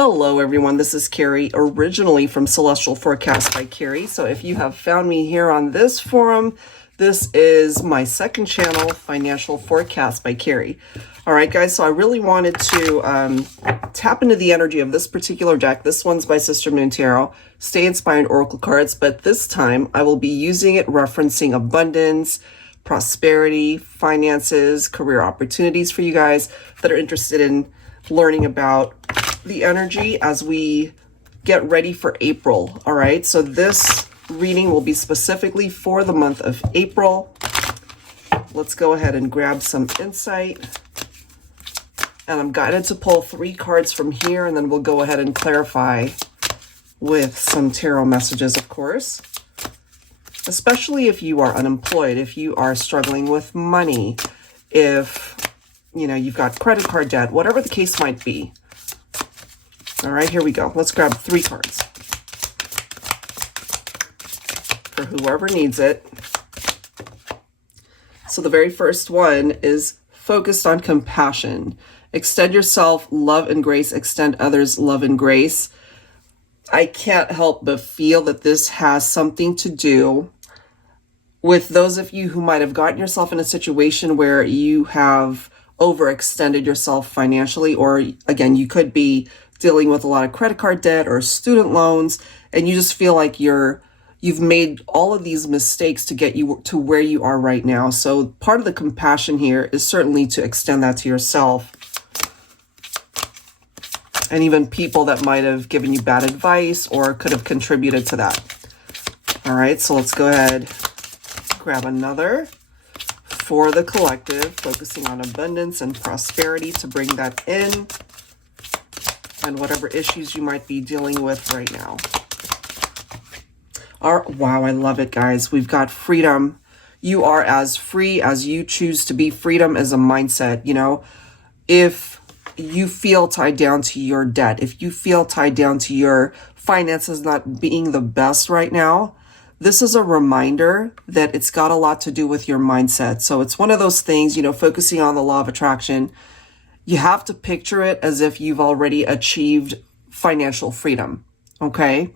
Hello everyone, this is Carrie, originally from Celestial Forecast by Carrie. So if you have found me here on this forum, this is my second channel, Financial Forecast by Carrie. All right, guys, so I really wanted to tap into the energy of this particular deck. This one's by Sister Moon Tarot, Stay Inspired Oracle cards, but this time I will be using it referencing abundance, prosperity, finances, career opportunities for you guys that are interested in learning about the energy as we get ready for April. All right, so this reading will be specifically for the month of April. Let's go ahead and grab some insight. And I'm guided to pull 3 cards from here, and then we'll go ahead and clarify with some tarot messages, of course. Especially if you are unemployed, if you are struggling with money, if you've got credit card debt, whatever the case might be. All right, here we go. Let's grab 3 cards for whoever needs it. So the very first one is focused on compassion. Extend yourself love and grace, extend others love and grace. I can't help but feel that this has something to do with those of you who might have gotten yourself in a situation where you have overextended yourself financially, or again, you could be dealing with a lot of credit card debt or student loans, and you just feel like you've made all of these mistakes to get you to where you are right now. So part of the compassion here is certainly to extend that to yourself. And even people that might have given you bad advice or could have contributed to that. All right, so let's go ahead, grab another for the collective, focusing on abundance and prosperity to bring that in, and whatever issues you might be dealing with right now. Wow, I love it, guys. We've got freedom. You are as free as you choose to be. Freedom is a mindset. If you feel tied down to your debt, if you feel tied down to your finances not being the best right now, this is a reminder that it's got a lot to do with your mindset. So it's one of those things, focusing on the law of attraction, you have to picture it as if you've already achieved financial freedom, okay?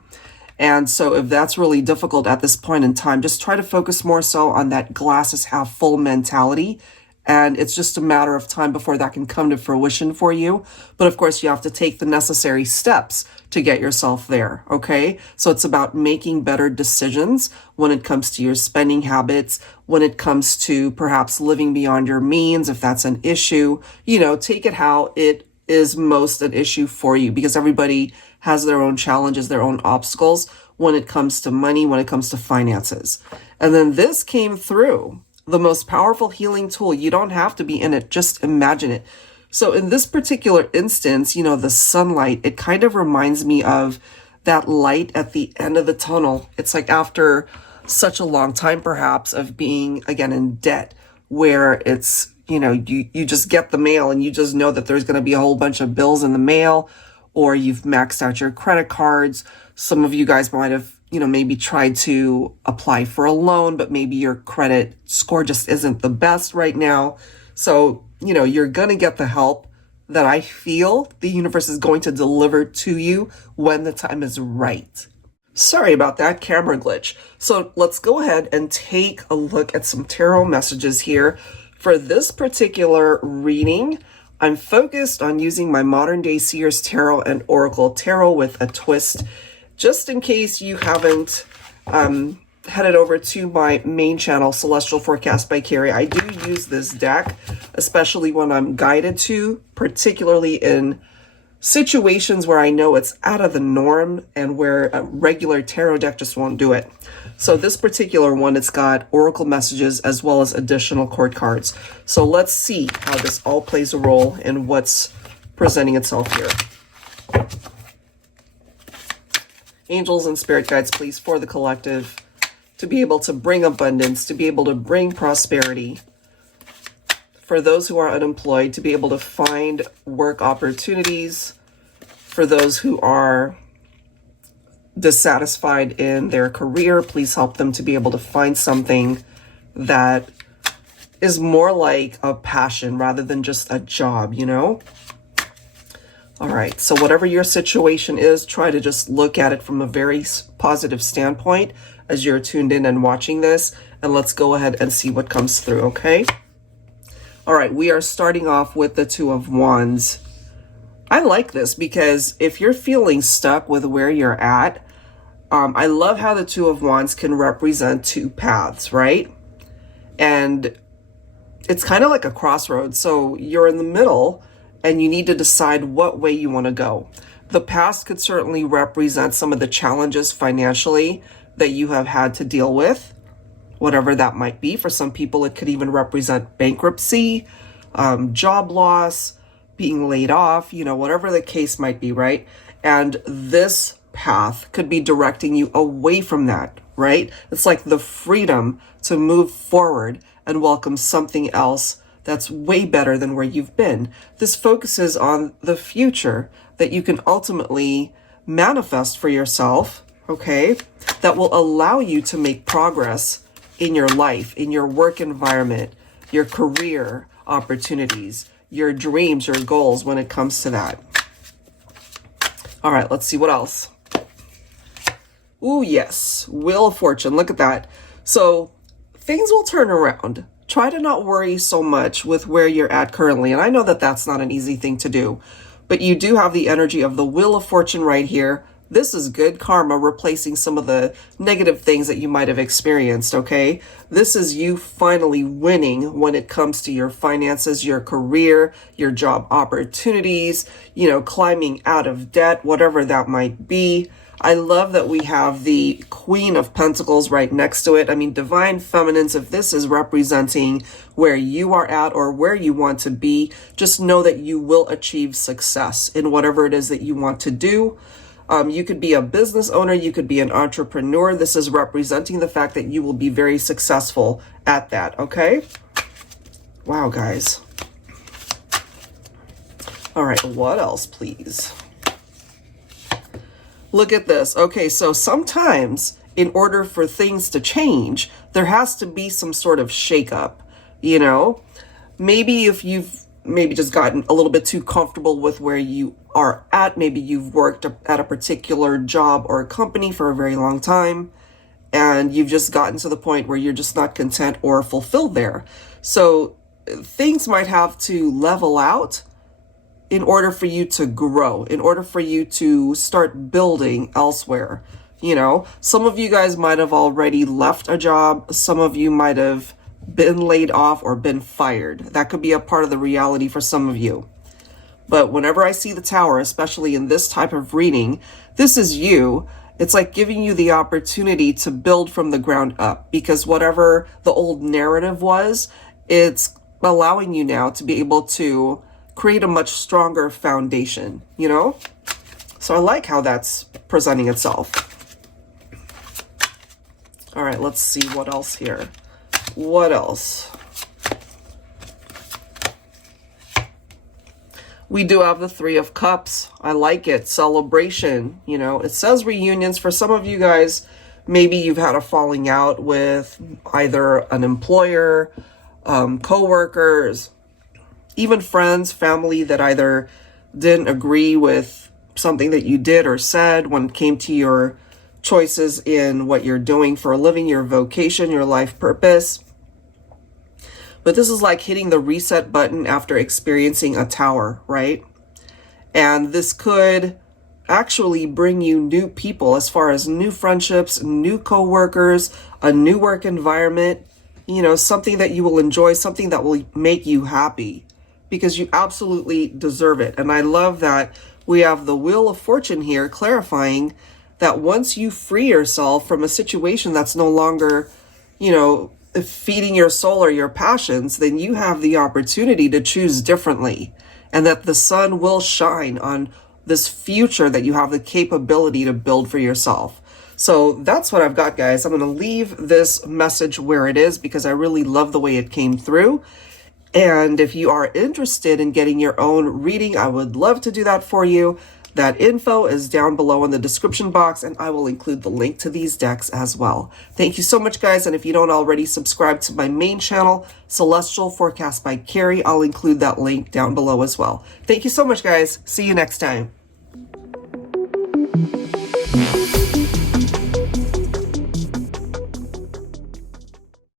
And so if that's really difficult at this point in time, just try to focus more so on that glass is half full mentality. And it's just a matter of time before that can come to fruition for you. But of course, you have to take the necessary steps to get yourself there, okay? So it's about making better decisions when it comes to your spending habits, when it comes to perhaps living beyond your means, if that's an issue. Take it how it is most an issue for you, because everybody has their own challenges, their own obstacles when it comes to money, when it comes to finances. And then this came through. The most powerful healing tool. You don't have to be in it. Just imagine it. So in this particular instance, the sunlight, it kind of reminds me of that light at the end of the tunnel. It's like after such a long time, perhaps, of being, again, in debt, where it's, you just get the mail and you just know that there's going to be a whole bunch of bills in the mail, or you've maxed out your credit cards. Some of you guys might have maybe tried to apply for a loan, but maybe your credit score just isn't the best right now. So, you're going to get the help that I feel the universe is going to deliver to you when the time is right. Sorry about that camera glitch. So let's go ahead and take a look at some tarot messages here. For this particular reading, I'm focused on using my modern day SEER'S Tarot and Oracle Tarot with a twist. Just in case you haven't headed over to my main channel, Celestial Forecast by Carrie, I do use this deck, especially when I'm guided to, particularly in situations where I know it's out of the norm and where a regular tarot deck just won't do it. So this particular one, it's got oracle messages as well as additional court cards. So let's see how this all plays a role in what's presenting itself here. Angels and spirit guides, please, for the collective, to be able to bring abundance, to be able to bring prosperity. For those who are unemployed, to be able to find work opportunities. For those who are dissatisfied in their career, please help them to be able to find something that is more like a passion rather than just a job, All right, so whatever your situation is, try to just look at it from a very positive standpoint as you're tuned in and watching this, and let's go ahead and see what comes through, okay? All right, we are starting off with the Two of Wands. I like this because if you're feeling stuck with where you're at, I love how the Two of Wands can represent two paths, right? And it's kind of like a crossroads. So you're in the middle and you need to decide what way you want to go. The past could certainly represent some of the challenges financially that you have had to deal with, whatever that might be. For some people, it could even represent bankruptcy, job loss, being laid off, you know, whatever the case might be, right? And this path could be directing you away from that, right? It's like the freedom to move forward and welcome something else that's way better than where you've been. This focuses on the future that you can ultimately manifest for yourself, okay? That will allow you to make progress in your life, in your work environment, your career opportunities, your dreams, your goals when it comes to that. All right, let's see what else. Ooh, yes, Wheel of Fortune, look at that. So things will turn around. Try to not worry so much with where you're at currently. And I know that that's not an easy thing to do, but you do have the energy of the Wheel of Fortune right here. This is good karma replacing some of the negative things that you might have experienced, okay? This is you finally winning when it comes to your finances, your career, your job opportunities, you know, climbing out of debt, whatever that might be. I love that we have the Queen of Pentacles right next to it. I mean, Divine Feminines, if this is representing where you are at or where you want to be, just know that you will achieve success in whatever it is that you want to do. You could be a business owner, you could be an entrepreneur. This is representing the fact that you will be very successful at that, okay? Wow, guys. All right, what else, please? Look at this. Okay, so sometimes in order for things to change, there has to be some sort of shakeup, you know? Maybe if you've just gotten a little bit too comfortable with where you are at. Maybe you've worked at a particular job or a company for a very long time, and you've just gotten to the point where you're just not content or fulfilled there. So things might have to level out in order for you to grow, in order for you to start building elsewhere. You know, some of you guys might have already left a job. Some of you might have been laid off or been fired. That could be a part of the reality for some of you. But whenever I see the Tower, especially in this type of reading, this is you. It's like giving you the opportunity to build from the ground up, because whatever the old narrative was, it's allowing you now to be able to create a much stronger foundation, you know? So I like how that's presenting itself. All right, let's see what else here. What else? We do have the Three of Cups. I like it. Celebration. You know, it says reunions. For some of you guys, maybe you've had a falling out with either an employer, co-workers, even friends, family that either didn't agree with something that you did or said when it came to your choices in what you're doing for a living, your vocation, your life purpose. But this is like hitting the reset button after experiencing a tower, right? And this could actually bring you new people as far as new friendships, new co-workers, a new work environment, you know, something that you will enjoy, something that will make you happy, because you absolutely deserve it. And I love that we have the Wheel of Fortune here clarifying that once you free yourself from a situation that's no longer, you know, feeding your soul or your passions, then you have the opportunity to choose differently, and that the sun will shine on this future that you have the capability to build for yourself. So that's what I've got, guys. I'm going to leave this message where it is because I really love the way it came through. And if you are interested in getting your own reading, I would love to do that for you. That info is down below in the description box, and I will include the link to these decks as well. Thank you so much, guys, and if you don't already subscribe to my main channel, Celestial Forecast by Carrie, I'll include that link down below as well. Thank you so much, guys. See you next time.